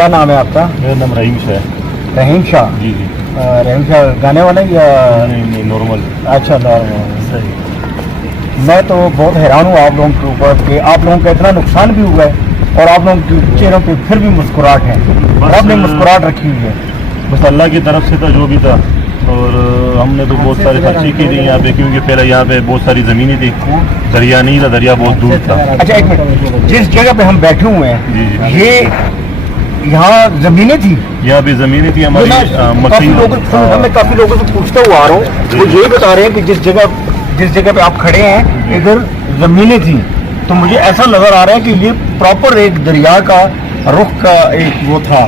क्या नाम है आपका? मेरा नाम रहीम शाह है। रहीम शाह। जी जी। रहीम शाह गाने वाले या? नहीं नॉर्मल। अच्छा नॉर्मल। सही। मैं तो बहुत हैरान हूँ आप लोगों के ऊपर कि आप लोगों का इतना नुकसान भी हुआ है और आप लोगों के चेहरों पे फिर भी मुस्कुराहट है, और आपने मुस्कुराहट रखी हुई है। बस अल्लाह की तरफ से था जो भी था, और हमने तो बहुत सारे खर्चे किए थे यहाँ पे, क्योंकि पहले यहाँ पे बहुत सारी ज़मीनें थी, दरिया नहीं था, दरिया बहुत दूर था। अच्छा एक मिनट, जिस जगह पे हम बैठे हुए हैं जी जी। ये यहाँ जमीनें थी? यहाँ पे ज़मीनें थी हमारी। मैं काफी लोगों से पूछता हुआ आ रहा हूँ, वो ये बता रहे हैं कि जिस जगह पे आप खड़े हैं इधर जमीनें थी, तो मुझे ऐसा नजर आ रहा है कि ये प्रॉपर एक दरिया का रुख का एक वो था,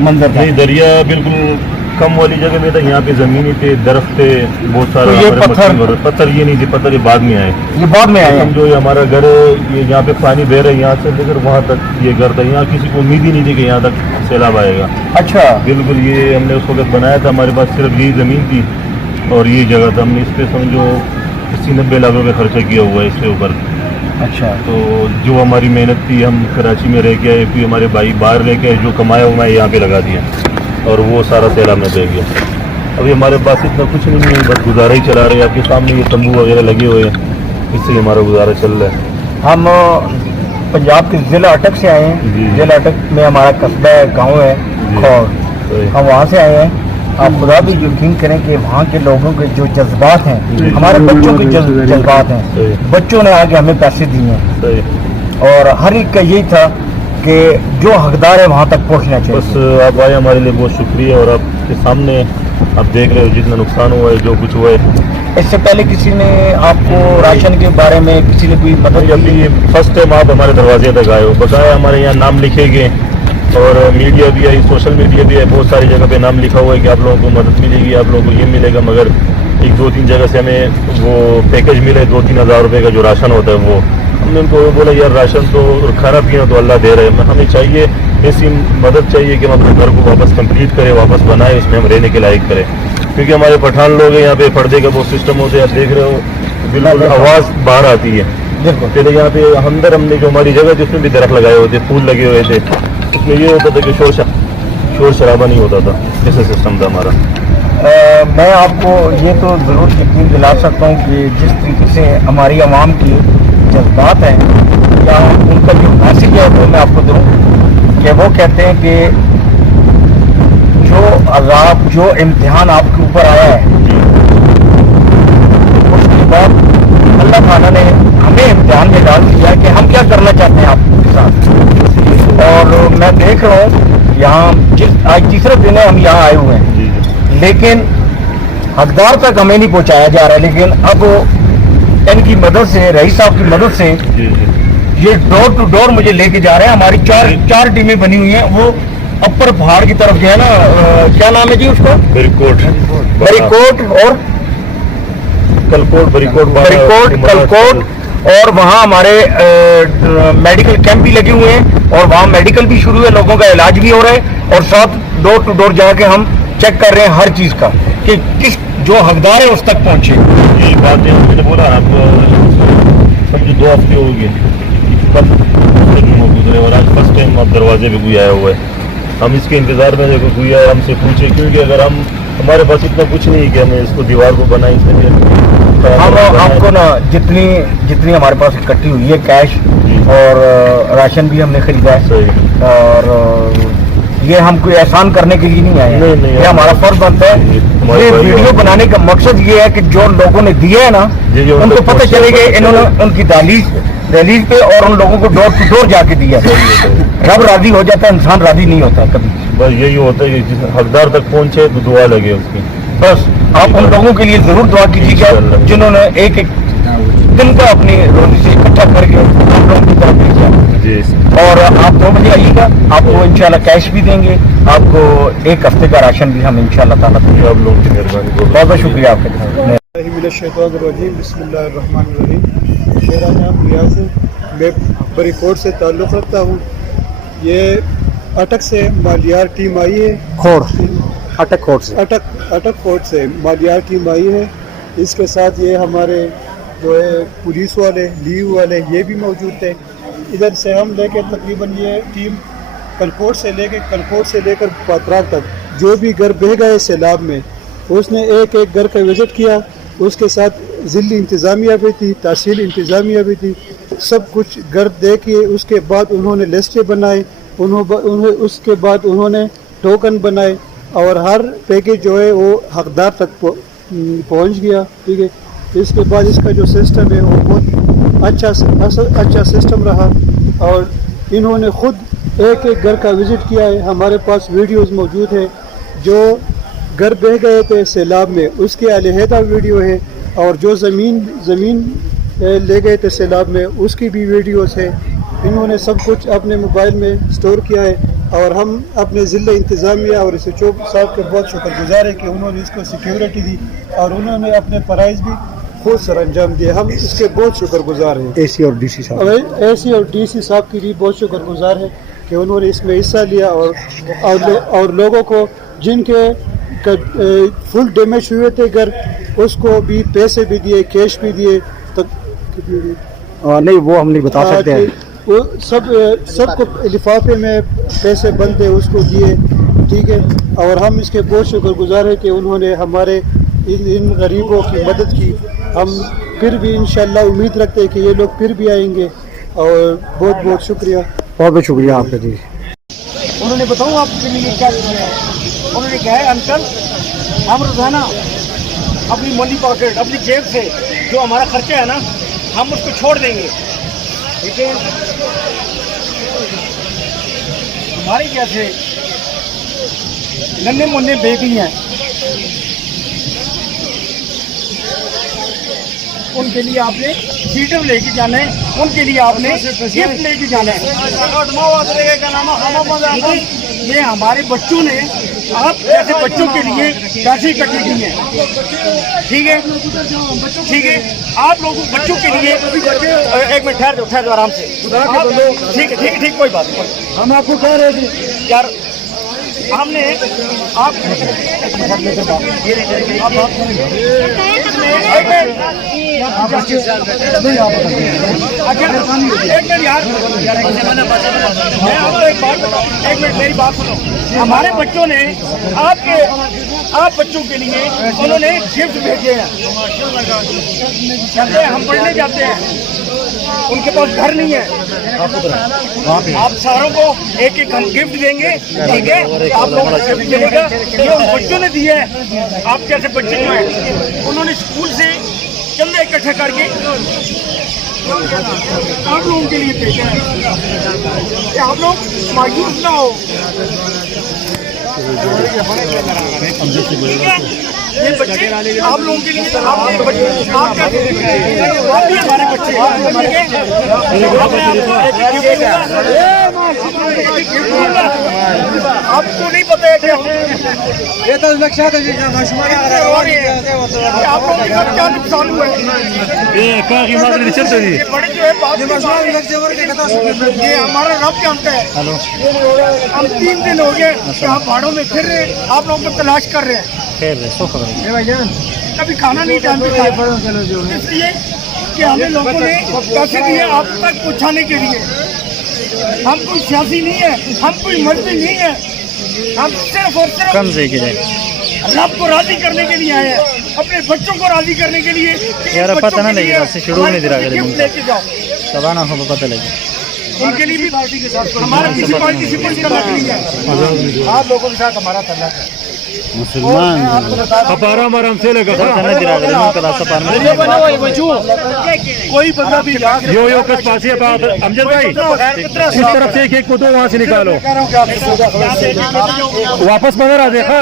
मंजर था। नहीं, दरिया बिल्कुल कम वाली जगह में था, यहाँ पे ज़मीनें थे, दरख्त थे बहुत सारा। तो ये पत्थर ये नहीं थे, पत्थर ये बाद में आए। ये बाद में आए? जो ये हमारा घर है, ये यहाँ पे पानी बह रहा है, यहाँ से लेकर वहाँ तक ये घर था। यहाँ किसी को उम्मीद ही नहीं थी कि यहाँ तक सैलाब आएगा। अच्छा। बिल्कुल, ये हमने उस वक्त बनाया था, हमारे पास सिर्फ यही ज़मीन थी और ये जगह था। हमने इस पर समझो 80-90 लाख रुपये खर्चा किया हुआ है इसके ऊपर। अच्छा। तो जो हमारी मेहनत थी, हम कराची में रह के आए, फिर हमारे भाई बाहर रह के आए, जो कमाया हुआ है यहाँ पे लगा दिया, और वो सारा सैलाब में बह गया। अभी हमारे पास इतना कुछ नहीं है, बस गुजारा ही चला रहे हैं। आपके सामने ये तंबू वगैरह लगे हुए हैं, इससे हमारा गुजारा चल रहा है। हम पंजाब के ज़िला अटक से आए हैं। जी। ज़िला अटक में हमारा कस्बा है, गाँव है खौर, हम वहाँ से आए हैं। आप खुदा भी यकीन करें कि वहाँ के लोगों के जो जज्बात हैं, हमारे बच्चों के जज्बात हैं, बच्चों ने आके हमें पैसे दिए हैं, और हर एक का यही था कि जो हकदार है वहाँ तक पहुँचना चाहिए। बस आप आए, हमारे लिए बहुत शुक्रिया। और आपके सामने आप देख रहे हो जितना नुकसान हुआ है, जो कुछ हुआ है। इससे पहले किसी ने आपको राशन के बारे में किसी ने कोई मदद? अभी फर्स्ट टाइम आप हमारे दरवाजे तक आए हो, बताया हमारे यहाँ नाम लिखे गए, और मीडिया भी आई, सोशल मीडिया भी है, बहुत सारी जगह पे नाम लिखा हुआ है कि आप लोगों को मदद मिलेगी, आप लोगों को ये मिलेगा। मगर 1-2-3 जगह से हमें वो पैकेज मिले 2-3 हज़ार रुपये का जो राशन होता है वो। हमने उनको बोला यार राशन तो खाना पीना तो अल्लाह दे रहे हैं, हमें चाहिए ऐसी मदद चाहिए कि हम अपने घर को वापस कंप्लीट करें, वापस बनाए, उसमें हम रहने के लायक करें। क्योंकि हमारे पठान लोग हैं यहाँ पे, पर्दे का बहुत सिस्टम होता है, आप देख रहे हो, बिल्कुल आवाज़ बाहर आती है। पहले यहाँ पे अंदर हमने जो हमारी जगह थी उसमें भी दरख्त लगाए हुए थे, फूल लगे हुए थे, उसमें ये होता था कि शोर शराबा नहीं होता था, ऐसा सिस्टम था हमारा। मैं आपको ये तो ज़रूर यकीन दिला सकता हूँ कि जिस तरीके से हमारी आवाम की जज्बात हैं या उनका जो मैसेज है वो मैं आपको दूँ कि वो कहते हैं कि जो अज़ाब, जो इम्तिहान आपके ऊपर आया है, उसके बाद अल्लाह ताला ने हमें इम्तिहान में डाल दिया कि हम क्या करना चाहते हैं आपके साथ। और मैं देख रहा हूँ यहाँ आज तीसरे दिन है हम यहाँ आए हुए हैं, लेकिन हकदार तक हमें नहीं पहुँचाया जा रहा है। लेकिन अब इनकी मदद से, रईस साहब की मदद से ये डोर टू डोर मुझे लेके जा रहे हैं। हमारी चार टीमें बनी हुई हैं, वो अपर पहाड़ की तरफ जो है ना, क्या नाम है जी उसको? बरीकोट और कलकोट, और वहाँ हमारे मेडिकल कैंप भी लगे हुए हैं, और वहाँ मेडिकल भी शुरू है, लोगों का इलाज भी हो रहा है, और साथ डोर टू डोर जाके हम चेक कर रहे हैं हर चीज़ का कि किस जो हकदार है उस तक पहुँचे। ये बातें मैंने बोला आपको, समझो 2 हफ्ते हो गए कल गुजरे, और आज फर्स्ट टाइम आप दरवाजे पे कोई आया हुआ है। हम इसके इंतज़ार में देखो कोई आया हमसे पूछे, क्योंकि अगर हमारे पास इतना कुछ नहीं है कि हमें इसको दीवार को बनाए, हम आपको ना जितनी हमारे पास इकट्ठी हुई है कैश और राशन भी हमने खरीदा है, और ये हम कोई एहसान करने के लिए नहीं आए, ये हमारा फर्ज बनता है। ये वीडियो बनाने का मकसद ये है कि जो लोगों ने दिए है ना, उनको पता चलेगा इन्होंने उनकी दहलीज पे और उन लोगों को डोर टू डोर जाके दिया। रब राजी हो जाता है, इंसान राजी नहीं होता कभी। बस यही होता है कि जिस हकदार तक पहुंचे तो दुआ लगे उसकी। बस आप उन लोगों के लिए जरूर दुआ कीजिएगा जिन्होंने एक दिन का अपनी रोजी से इकट्ठा करके हम लोगों की तरफ भेजा। और आप 2 बजे आइएगा, आपको इंशाल्लाह कैश भी देंगे, आपको 1 हफ्ते का राशन भी हम इंशाल्लाह ताला देंगे। आप लोगों की मेहरबानी, बहुत बहुत शुक्रिया आपका। बिस्मिल्लाहिर्रहमानिर्रहीम। मेरा नाम रियाज है, मैं बरीकोट से ताल्लुक़ रखता हूँ। ये अटक से मालियार टीम आई है, अटक कोट से मालियार टीम आई है। इसके साथ ये हमारे जो है पुलिस वाले, लीव वाले, ये भी मौजूद थे। इधर से हम लेके तकरीबन ये टीम कलकोट से लेकर पात्राल तक जो भी घर बह गए सैलाब में, उसने एक एक घर का विज़िट किया। उसके साथ ज़िली इंतज़ामिया भी थी, तहसील इंतज़ामिया भी थी, सब कुछ घर देखे। उसके बाद उन्होंने लिस्टें बनाए, उसके बाद उन्होंने टोकन बनाए और हर पैकेज जो है वो हकदार तक पहुंच गया। ठीक है, इसके बाद इसका जो सिस्टम है वो बहुत अच्छा सिस्टम रहा और इन्होंने ख़ुद एक एक घर का विज़िट किया है। हमारे पास वीडियोस मौजूद है, जो घर बह गए थे सैलाब में उसके अलहदा वीडियो है, और जो ज़मीन ले गए थे सैलाब में उसकी भी वीडियोस है। इन्होंने सब कुछ अपने मोबाइल में स्टोर किया है और हम अपने ज़िला इंतज़ामिया और SHO साहब के बहुत शुक्रगुजार है कि उन्होंने इसको सिक्योरिटी दी और उन्होंने अपने फ़राइज़ भी खुद सर अंजाम दिए। हम इसके बहुत शुक्रगुजार हैं। AC और DC साहब की भी बहुत शुक्रगुजार है कि उन्होंने इसमें हिस्सा लिया और लोगों को जिनके फुल डैमेज हुए थे घर, उसको भी पैसे भी दिए, कैश भी दिए। नहीं वो हम नहीं बता सकते हैं। वो सबको लिफाफे में पैसे बंद थे उसको दिए। ठीक है, और हम इसके बहुत शुक्रगुजार है कि उन्होंने हमारे इन गरीबों की मदद की। हम फिर भी इंशाल्लाह उम्मीद रखते हैं कि ये लोग फिर भी आएंगे और बहुत बहुत शुक्रिया। बहुत बहुत शुक्रिया आपका जी। उन्होंने बताऊँ आपके लिए क्या किया है। उन्होंने कहा है अंकल हम रोज़ाना अपनी मनी पॉकेट अपनी जेब से जो हमारा खर्चा है ना हम उसको छोड़ देंगे, लेकिन हमारी जैसे नन्हे मुन्ने बेबी हैं उनके लिए आपने सीटम लेके जाना है, उनके लिए आपने गिफ्ट लेके जाना है। ये हमारे बच्चों ने आप जैसे बच्चों के लिए पैसे इकट्ठे किए हैं। ठीक है, आप लोगों बच्चों के लिए एक मिनट ठहर दो आराम से। ठीक कोई बात नहीं। हम आपको कह रहे थे यार हमने आप एक मिनट मेरी बात सुनो। हमारे बच्चों ने आप बच्चों के लिए उन्होंने गिफ्ट भेजे हैं। कहते हैं हम पढ़ने जाते हैं, उनके पास घर नहीं है, आप सारों को एक एक हम गिफ्ट देंगे। ठीक है, आप लोगों को गिफ्ट मिलेगा। ये उन बच्चों ने दिया है। आप जैसे बच्चे जो हैं उन्होंने स्कूल से चंदा इकट्ठा करके आप लोगों के लिए भेजा है कि आप लोग मायूस ना हो। ये बच्चे आप लोगों के लिए आप भी हमारे बच्चे आपको नहीं पता है कि आप लोगों के साथ क्या नुकसान हुआ है। बड़े जो है ये हमारा रब जानता है। हम 3 दिन हो गए यहाँ पहाड़ों में फिर रहे, आप लोगों को तलाश कर रहे हैं। कभी खाना नहीं टाइम पे खाया, इसलिए कि हमें लोगों ने पैसे दिए आप तक पहुँचाने के लिए। हम कोई सियासी नहीं है, हम कोई मजहबी नहीं है, हम सिर्फ और सिर्फ रब को राजी करने के लिए आए हैं, अपने बच्चों को राजी करने के लिए। यार पता ना लगेगा, शेड्यूल नहीं दिला लेके जाओ, तबाना हो पता लगे उनके लिए भी पार्टी के साथ हमारा किसी पार्टी से कोई तल्लुक नहीं है। आप लोगों के साथ हमारा तल्लुक है। मुसलमान से लगा कोई बंदा भी यो कस पासी अमजद भाई इस तरफ से एक को दो वहाँ से निकालो, वापस बना रहा देखा।